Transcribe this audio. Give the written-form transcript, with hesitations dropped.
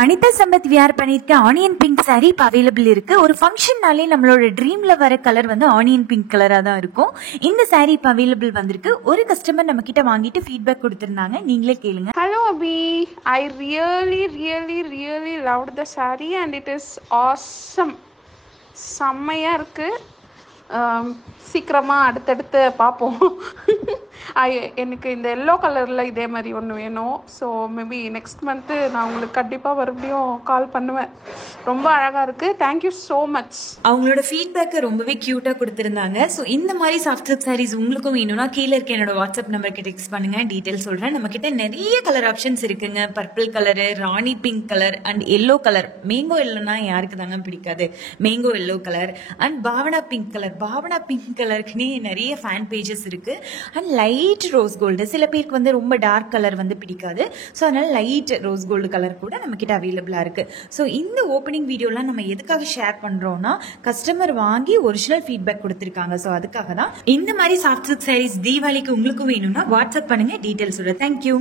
Anitha Sampath wear பண்ணிருக்க onion pink sorry இப்போ available இருக்கு. ஒரு ஃபங்க்ஷன்னாலே நம்மளோட ட்ரீம்ல வர கலர் வந்து ஆனியன் பிங்க் கலரா தான் இருக்கும். இந்த சாரி இப்போ அவைலபிள் வந்திருக்கு. ஒரு கஸ்டமர் நம்ம கிட்ட வாங்கிட்டு ஃபீட்பேக் கொடுத்திருந்தாங்க, நீங்களே கேளுங்க. Hello Abhi, I really loved the saree and it is awesome. செம்மையாக இருக்குது. சீக்கிரமாக அடுத்தடுத்து பார்ப்போம். எனக்கு இந்த எல்லோ கலரில் இதே மாதிரி ஒன்று வேணும். ஸோ மேபி நெக்ஸ்ட் மந்த்து நான் உங்களுக்கு கண்டிப்பாக மறுபடியும் கால் பண்ணுவேன். ரொம்ப அழகாக இருக்குது. Thank you so much. அவங்களோட ஃபீட்பேக்கை ரொம்பவே க்யூட்டாக கொடுத்துருந்தாங்க. ஸோ இந்த மாதிரி சாஃப்ட் சில்க் சாரீஸ் உங்களுக்கும் வேணும்னா கீழே இருக்க என்னோட வாட்ஸ்அப் நம்பருக்கு டெக்ஸ்ட் பண்ணுங்கள், டீட்டெயில் சொல்கிறேன். நம்மக்கிட்ட நிறைய கலர் ஆப்ஷன்ஸ் இருக்குங்க. Purple colour, Rani pink colour and yellow colour. Mango எல்லோனா யாருக்கு தாங்க பிடிக்காது. Mango yellow colour and Bhavana pink colour. Bhavana pink கலருக்குனே நிறைய ஃபேன் பேஜஸ் இருக்குது. அண்ட் லைட் ரோஸ் கோல்டு, சில பேருக்கு வந்து ரொம்ப டார்க் கலர் வந்து பிடிக்காது. ஸோ அதனால் லைட் ரோஸ் கோல்டு கலர் கூட நம்மக்கிட்ட அவைலபிளாக இருக்குது. ஸோ இந்த ஓப்பனிங் வீடியோலாம் நம்ம எதுக்காக ஷேர் பண்ணுறோன்னா, கஸ்டமர் வாங்கி ஒரிஜினல் ஃபீட்பேக் கொடுத்துருக்காங்க. ஸோ அதுக்காக தான். இந்த மாதிரி சாஃப்ட் சில்க் சாரீஸ் தீபாவளிக்கு உங்களுக்கும் வேணும்னா வாட்ஸ்அப் பண்ணுங்கள், டீட்டெயில்ஸ் சொல்கிறேன். தேங்க்யூ.